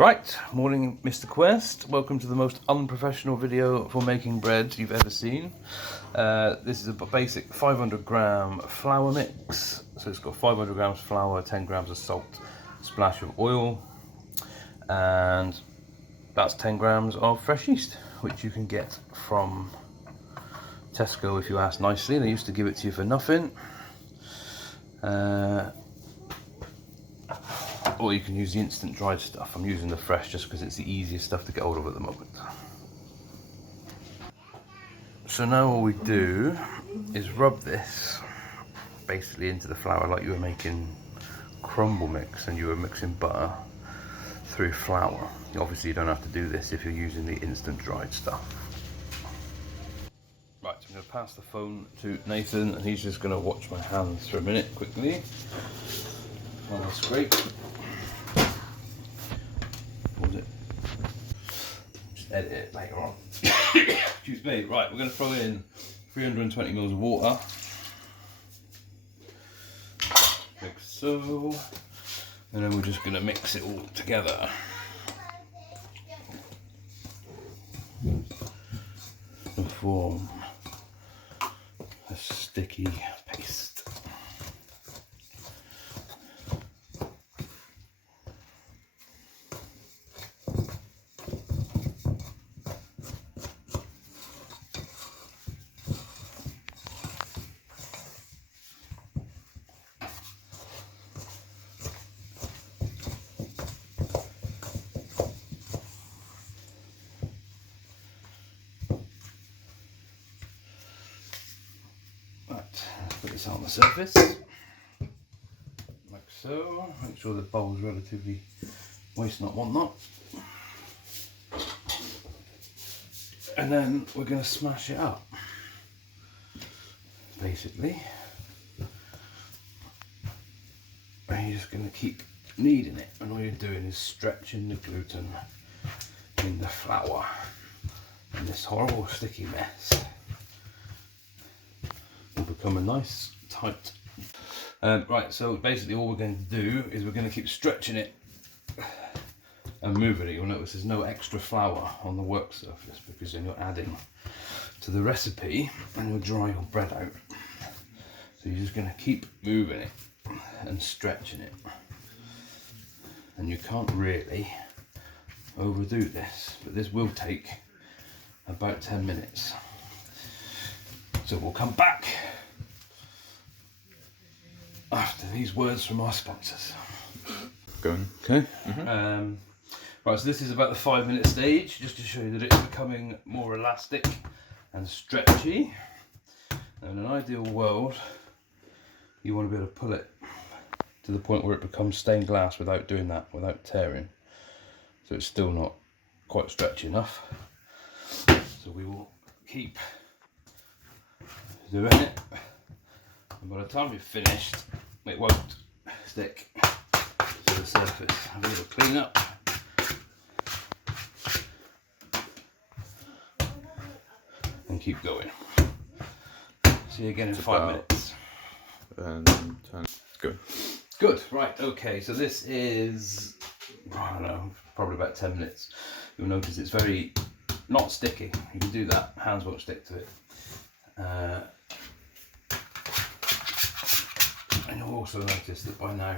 Right, morning Mr. Quest. Welcome to the most unprofessional video for making bread you've ever seen. This is a basic 500 gram flour mix. So it's got 500 grams flour, 10 grams of salt, a splash of oil, and that's 10 grams of fresh yeast, which you can get from Tesco if you ask nicely. They used to give it to you for nothing. Or you can use the instant dried stuff. I'm using the fresh just because it's the easiest stuff to get hold of at the moment. So now all we do is rub this basically into the flour like you were making crumble mix and you were mixing butter through flour. Obviously you don't have to do this if you're using the instant dried stuff. Right, so I'm going to pass the phone to Nathan and he's just going to watch my hands for a minute quickly while I scrape. Just edit it later on. Excuse me. Right, we're going to throw in 320 mils of water. Like so. And then we're just going to mix it all together. To form a sticky paste. Put this on the surface, like so. Make sure the bowl's relatively moist, not whatnot. And then we're going to smash it up, basically. And you're just going to keep kneading it, and all you're doing is stretching the gluten in the flour and this horrible sticky mess will become a nice tight. Right, so basically all we're going to do is we're going to keep stretching it and moving it. You'll notice there's no extra flour on the work surface because then you're adding to the recipe and you'll dry your bread out. So you're just going to keep moving it and stretching it, and you can't really overdo this, but this will take about 10 minutes. So we'll come back after these words from our sponsors. Going. Okay. Right, so this is about the 5-minute stage, just to show you that it's becoming more elastic and stretchy. Now, in an ideal world, you want to be able to pull it to the point where it becomes stained glass without doing that, without tearing. So it's still not quite stretchy enough. So we will keep doing it, and by the time we've finished it won't stick to the surface. Have a little clean up and keep going. See you again in 5 minutes. And go. Good, right, okay, so this is, I don't know, probably about 10 minutes. You'll notice it's very not sticky. You can do that, hands won't stick to it. And you'll also notice that by now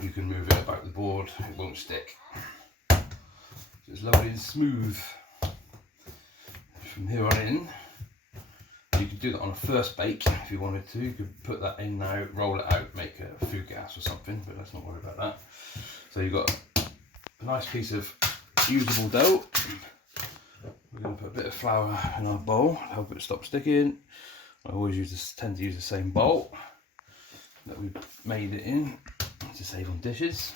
you can move it about the board, it won't stick. So it's lovely and smooth. From here on in, you could do that on a first bake if you wanted to. You could put that in now, roll it out, make a food gas or something, but let's not worry about that. So you've got a nice piece of usable dough. We're going to put a bit of flour in our bowl to help it stop sticking. I always tend to use the same bowl that we made it in to save on dishes.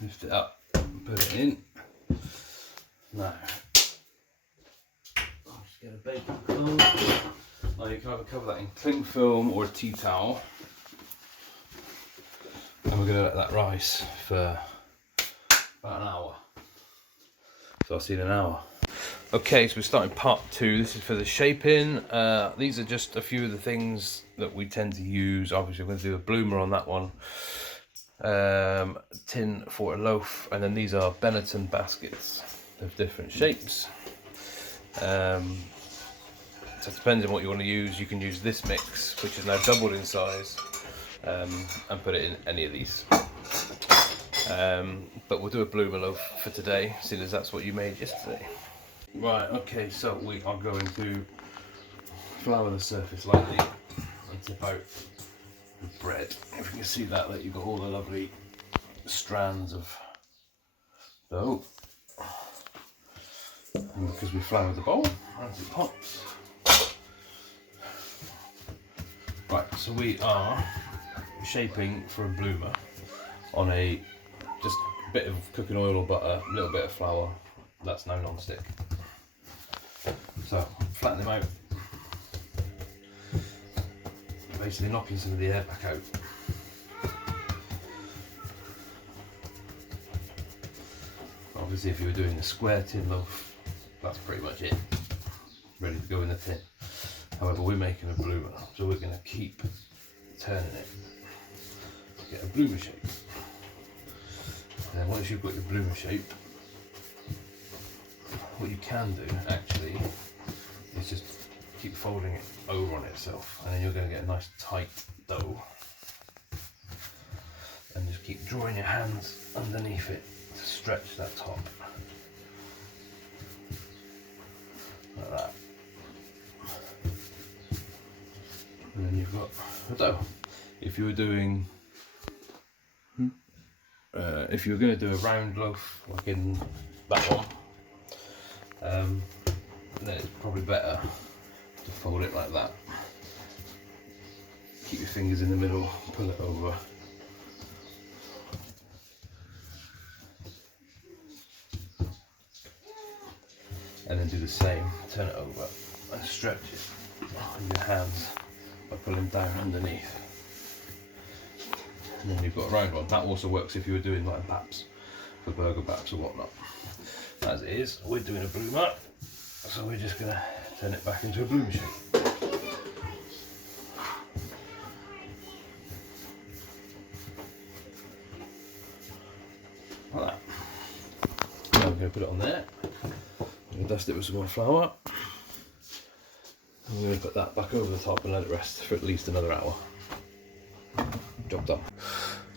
Lift it up and put it in. Now, I'll just get a baking cloth. Now you can either cover that in cling film or a tea towel. And we're going to let that rise for about an hour. So I'll see you in an hour. Okay, so we're starting part 2. This is for the shaping. These are just a few of the things that we tend to use. Obviously, we're going to do a bloomer on that one. tin for a loaf, and then these are Benetton baskets of different shapes. So it depends on what you want to use. You can use this mix, which is now doubled in size, and put it in any of these. But we'll do a bloomer loaf for today, seeing as that's what you made yesterday. Right, okay, so we are going to flour the surface lightly and tip out the bread. If you can see that you've got all the lovely strands of dough. And because we floured the bowl, as it pops. Right, so we are shaping for a bloomer on a just a bit of cooking oil or butter, a little bit of flour. That's now non-stick. So flatten them out, basically knocking some of the air back out. Obviously, if you were doing the square tin loaf, that's pretty much it, ready to go in the tin. However, we're making a bloomer, so we're going to keep turning it to get a bloomer shape. And then once you've got your bloomer shape, what you can do actually is just keep folding it over on itself, and then you're going to get a nice tight dough. And just keep drawing your hands underneath it to stretch that top. Like that. And then you've got the dough. If you were doing, if you were going to do a round loaf like in that one, then it's probably better to fold it like that. Keep your fingers in the middle, pull it over. And then do the same, turn it over and stretch it with your hands by pulling down underneath. And then you've got a round one. That also works if you were doing like baps, for burger baps or whatnot. As it is, we're doing a bloomer, so we're just going to turn it back into a bloomer shape. Like that. Now I'm going to put it on there. I'm going to dust it with some more flour. I'm going to put that back over the top and let it rest for at least another hour. Job done.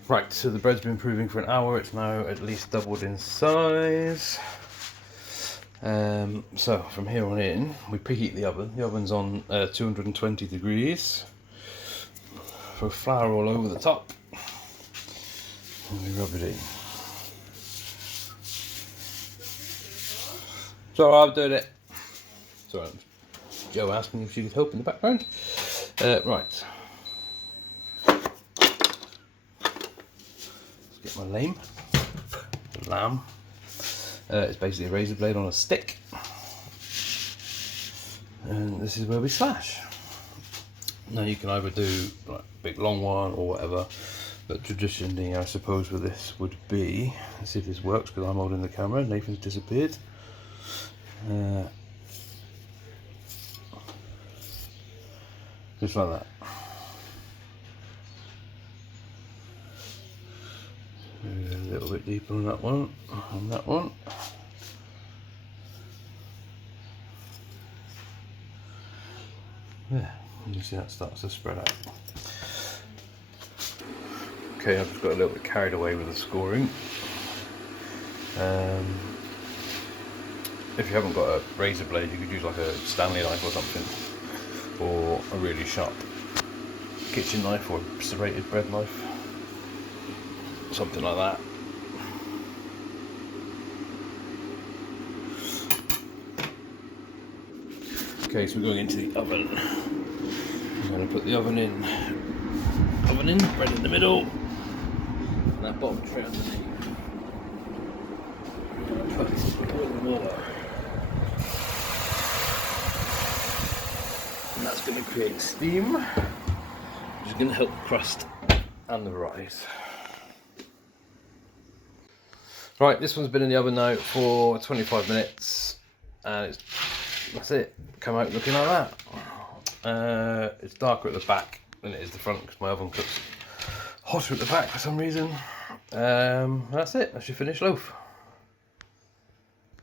Right, so the bread's been proving for an hour. It's now at least doubled in size. So from here on in, we preheat the oven. The oven's on 220 degrees. Throw flour all over the top. And we rub it in. So I've done it. Sorry, Joe asking if she could help in the background. Right. Let's get my lamb. It's basically a razor blade on a stick. And this is where we slash. Now you can either do like a big long one or whatever, but traditionally I suppose with this would be, let's see if this works because I'm holding the camera, Nathan's disappeared. Just like that. A little bit deeper on that one, and that one. Yeah, you see that starts to spread out. Okay, I've just got a little bit carried away with the scoring. If you haven't got a razor blade, you could use like a Stanley knife or something, or a really sharp kitchen knife or a serrated bread knife, something like that. Okay, so we're going into the oven. I'm going to put the oven in, bread in the middle, and that bottom tray underneath. I'm going to put this boiling water. And that's going to create steam, which is going to help the crust and the rise. Right, this one's been in the oven now for 25 minutes, and that's it. Come out looking like that. It's darker at the back than it is the front because my oven cooks hotter at the back for some reason. That's it. That's your finished loaf.